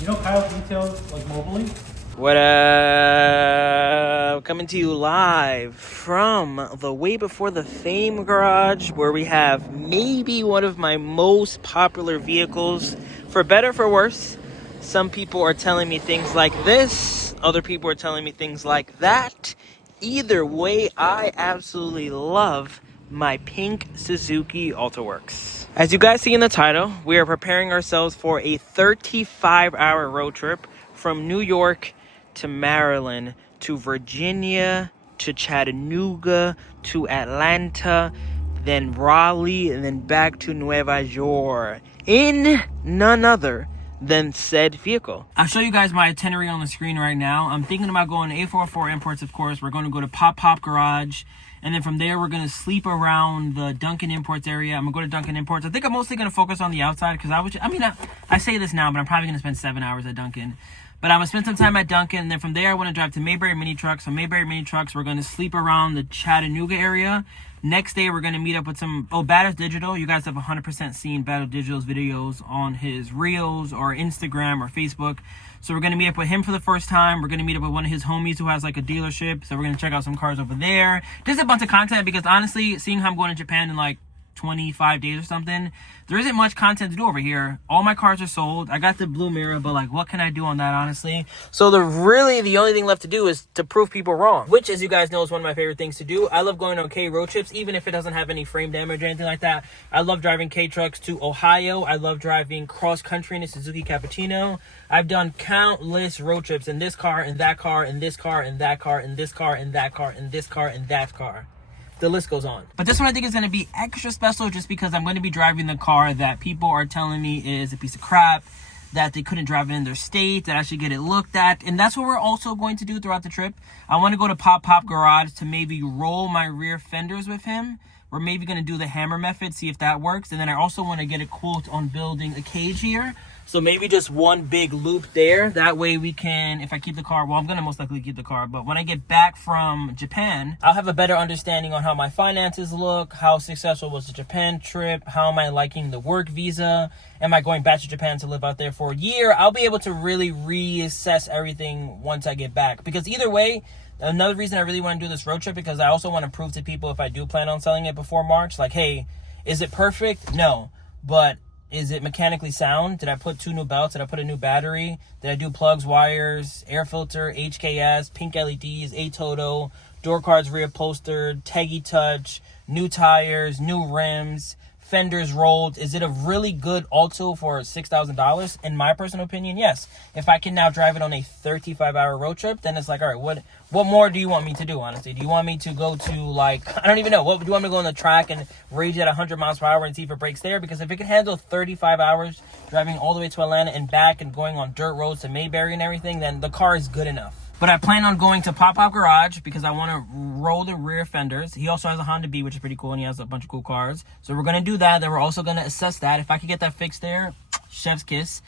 You know Kyle details like mobily? What up? Coming to you live from the Way Before the Fame garage, where we have maybe one of my most popular vehicles. For better, for worse. Some people are telling me things like this. Other people are telling me things like that. Either way, I absolutely love my pink Suzuki Alto Works. As you guys see in the title, we are preparing ourselves for a 35-hour road trip from New York to Maryland to Virginia to Chattanooga to Atlanta, then Raleigh, and then back to Nueva York in none other than said vehicle. I'll show you guys my itinerary on the screen right now. I'm thinking about going to 844 Imports, of course. We're going to go to Pop Garage, and then from there we're going to sleep around the Duncan Imports area. I'm going to go to Duncan Imports. I think I'm mostly going to focus on the outside because I say this now, but I'm probably going to spend 7 hours at Duncan. But I'm going to spend some time at Duncan, and then from there I want to drive to Mayberry Mini Trucks. So Mayberry Mini Trucks, we're going to sleep around the Chattanooga area. Next day, we're going to meet up with Battles Digital. You guys have 100% seen Battle Digital's videos on his Reels or Instagram or Facebook. So we're going to meet up with him for the first time. We're going to meet up with one of his homies who has like a dealership. So we're going to check out some cars over there. Just a bunch of content because honestly, seeing how I'm going to Japan in like 25 days or something, there isn't much content to do over here. All my cars are sold. I got the blue mirror, but like, what can I do on that, honestly? So the only thing left to do is to prove people wrong, which, as you guys know, is one of my favorite things to do. I love going on K road trips, even if it doesn't have any frame damage or anything like that. I love driving K trucks to Ohio. I love driving cross country in a Suzuki Cappuccino. I've done countless road trips in this car, in that car, in this car, in that car, in this car, in that car, in this car, in that car. The list goes on. But this one I think is going to be extra special just because I'm going to be driving the car that people are telling me is a piece of crap, that they couldn't drive it in their state, that I should get it looked at. And that's what we're also going to do throughout the trip. I want to go to Pop Garage to maybe roll my rear fenders with him. We're maybe going to do the hammer method, see if that works. And then I also want to get a quote on building a cage here. So maybe just one big loop there. That way we can, if I keep the car, well, I'm going to most likely keep the car. But when I get back from Japan, I'll have a better understanding on how my finances look, how successful was the Japan trip, how am I liking the work visa, am I going back to Japan to live out there for a year? I'll be able to really reassess everything once I get back. Because either way, another reason I really want to do this road trip, because I also want to prove to people if I do plan on selling it before March, like, hey, is it perfect? No. But is it mechanically sound? Did I put 2 new belts? Did I put a new battery? Did I do plugs, wires, air filter, HKS, pink LEDs, A-Toto, door cards reupholstered, Teggy Touch, new tires, new rims, fenders rolled? Is it a really good Alto for $6,000? In my personal opinion, yes. If I can now drive it on a 35-hour road trip, then it's like, all right, what more do you want me to do, honestly? Do you want me to go to, like, I don't even know. What do you want me to go on the track and rage at 100 miles per hour and see if it breaks there? Because if it can handle 35 hours driving all the way to Atlanta and back and going on dirt roads to Mayberry and everything, then the car is good enough. But I plan on going to Pop Garage because I want to roll the rear fenders. He also has a Honda B, which is pretty cool, and he has a bunch of cool cars. So we're going to do that. Then we're also going to assess that. If I can get that fixed there, chef's kiss.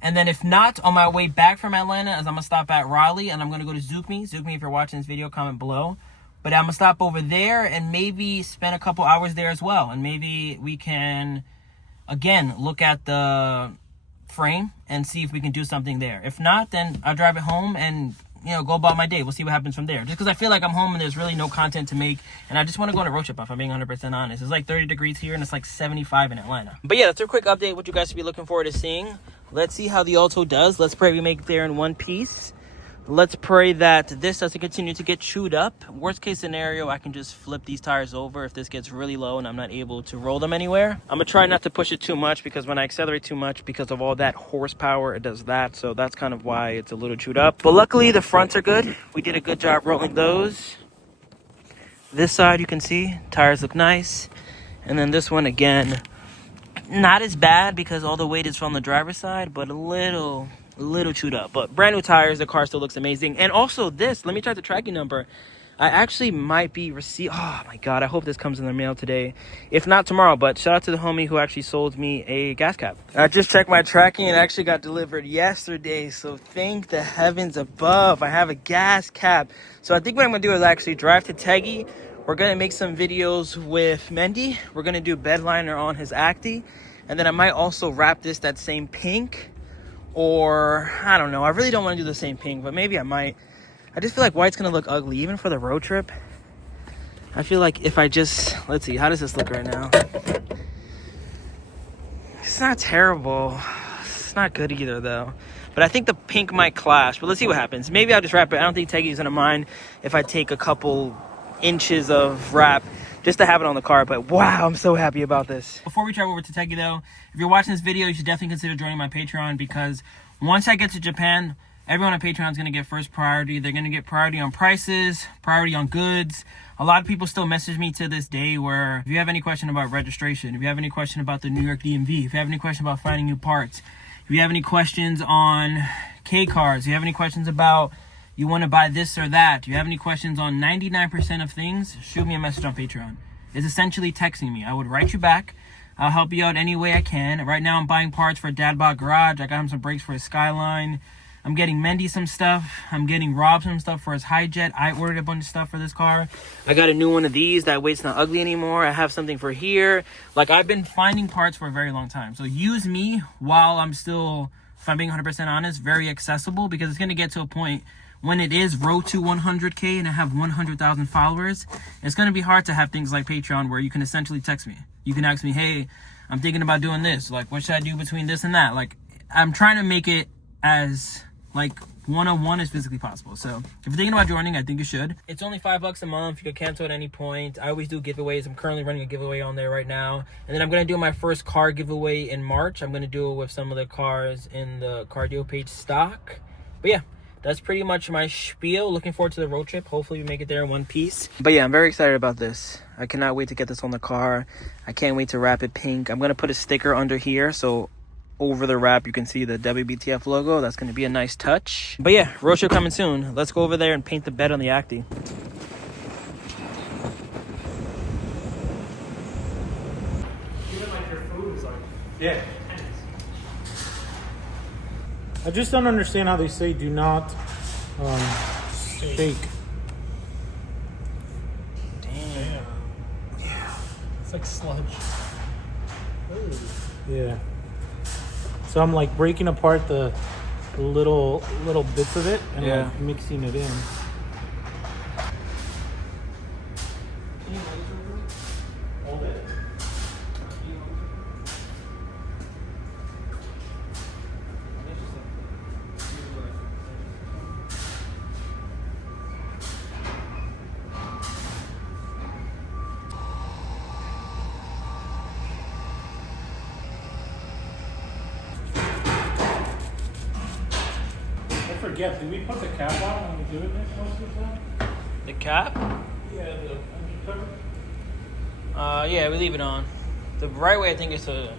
And then if not, on my way back from Atlanta, as I'm going to stop at Raleigh, and I'm going to go to Zookme. Zookme, if you're watching this video, comment below. But I'm going to stop over there and maybe spend a couple hours there as well. And maybe we can, again, look at the frame and see if we can do something there. If not, then I'll drive it home and, you know, go about my day. We'll see what happens from there. Just because I feel like I'm home and there's really no content to make. And I just want to go on a road trip, if I'm being 100% honest. It's like 30 degrees here and it's like 75 in Atlanta. But yeah, that's a quick update, what you guys should be looking forward to seeing. Let's see how the Alto does. Let's pray we make it there in one piece. Let's pray that this doesn't continue to get chewed up. Worst case scenario, I can just flip these tires over if this gets really low and I'm not able to roll them anywhere. I'm going to try not to push it too much because when I accelerate too much because of all that horsepower, it does that. So that's kind of why it's a little chewed up. But luckily, the fronts are good. We did a good job rolling those. This side, you can see, tires look nice. And then this one, again, not as bad because all the weight is from the driver's side, but a little chewed up. But brand new tires, the car still looks amazing. And also this, let me check the tracking number. I actually might be oh my god, I hope this comes in the mail today, if not tomorrow. But shout out to the homie who actually sold me a gas cap. I just checked my tracking, it actually got delivered yesterday, so thank the heavens above, I have a gas cap. So I think what I'm gonna do is actually drive to Teggy. We're gonna make some videos with Mendy. We're gonna do bed liner on his Acty, and then I might also wrap this that same pink or I don't know. I really don't want to do the same pink, but maybe I might. I just feel like white's gonna look ugly, even for the road trip. I feel like if I just, let's see, how does this look right now? It's not terrible. It's not good either though. But I think the pink might clash, but let's see what happens. Maybe I'll just wrap it. I don't think Teggy's gonna mind if I take a couple inches of wrap just to have it on the car. But wow, I'm so happy about this. Before we travel over to Teggy though, if you're watching this video, you should definitely consider joining my Patreon, because once I get to Japan, everyone on Patreon is going to get first priority. They're going to get priority on prices, priority on goods. A lot of people still message me to this day where if you have any question about registration, if you have any question about the New York DMV, if you have any question about finding new parts, if you have any questions on K cars, if you have any questions about you want to buy this or that, if you have any questions on 99% of things, shoot me a message on Patreon. It's essentially texting me. I would write you back. I'll help you out any way I can. Right now I'm buying parts for Dadbot Garage. I got him some brakes for his Skyline. I'm getting Mendy some stuff. I'm getting Rob some stuff for his Hijet. I ordered a bunch of stuff for this car. I got a new one of these. That weight's not ugly anymore. I have something for here. Like, I've been finding parts for a very long time. So use me while I'm still, if I'm being 100% honest, very accessible, because it's going to get to a point when it is road to 100K and I have 100,000 followers, it's going to be hard to have things like Patreon where you can essentially text me. You can ask me, hey, I'm thinking about doing this. Like, what should I do between this and that? Like, I'm trying to make it as like one-on-one as physically possible. So if you're thinking about joining, I think you should. It's only $5 a month. You can cancel at any point. I always do giveaways. I'm currently running a giveaway on there right now, and then I'm going to do my first car giveaway in March. I'm going to do it with some of the cars in the cardio page stock. But yeah, that's pretty much my spiel. Looking forward to the road trip. Hopefully we make it there in one piece. But yeah, I'm very excited about this. I cannot wait to get this on the car. I can't wait to wrap it pink. I'm going to put a sticker under here, so over the wrap you can see the WBTF logo. That's going to be a nice touch. But yeah, road trip coming soon. Let's go over there and paint the bed on the Acty. Even like your food is like, yeah. I just don't understand how they say do not steak. Damn. Yeah. It's like sludge. Ooh. Yeah. So I'm like breaking apart the little bits of it and like mixing it in. I forget, did we put the cap on when we do it most of the time? The cap? Yeah, the engine cover. Yeah, we leave it on. The right way I think is to,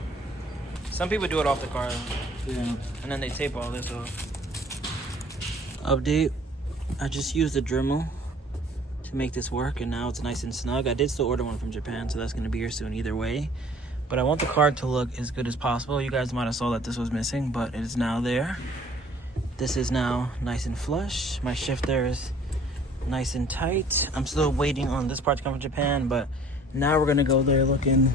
some people do it off the car. Yeah. And then they tape all this off. Update, I just used a Dremel to make this work, and now it's nice and snug. I did still order one from Japan, so that's going to be here soon either way. But I want the car to look as good as possible. You guys might have saw that this was missing, but it is now there. This is now nice and flush. My shifter is nice and tight. I'm still waiting on this part to come from Japan, but now we're going to go there looking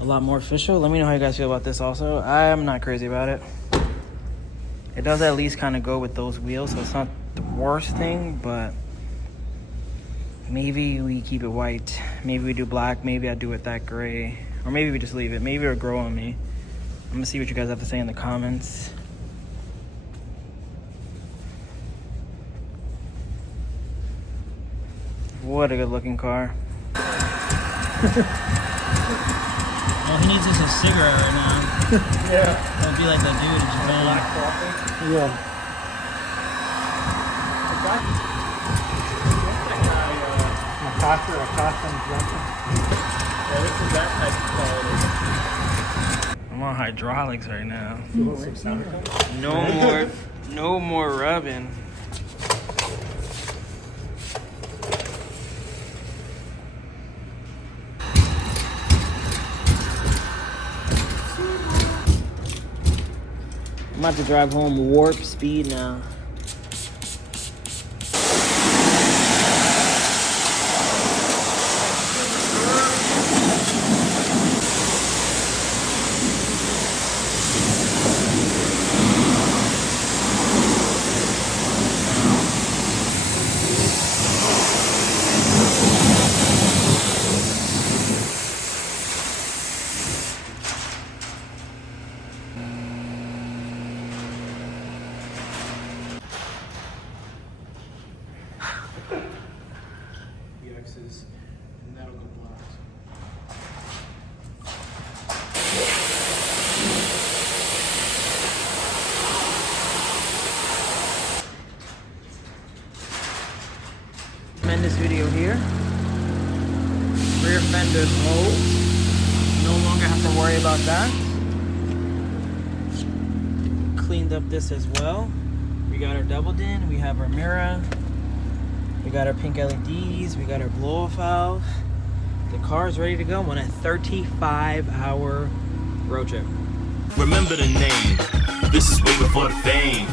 a lot more official. Let me know how you guys feel about this also. I'm not crazy about it. It does at least kind of go with those wheels, so it's not the worst thing, but maybe we keep it white. Maybe we do black. Maybe I do it that gray. Or maybe we just leave it. Maybe it'll grow on me. I'm going to see what you guys have to say in the comments. What a good looking car. All he needs is a cigarette right now. Yeah. It'll be like that dude in Japan. Black coffee. Yeah. Yeah, this is that type of quality. I'm on hydraulics right now. Oh, No more rubbing. I'm about to drive home warp speed now. end this video here. Rear fenders rolled. No longer have to worry about that. Cleaned up this as well. We got our double din, we have our mirror, we got our pink LEDs, we got our blow-off valve. The car is ready to go on a 35-hour road trip. Remember the name. This is way before the fame.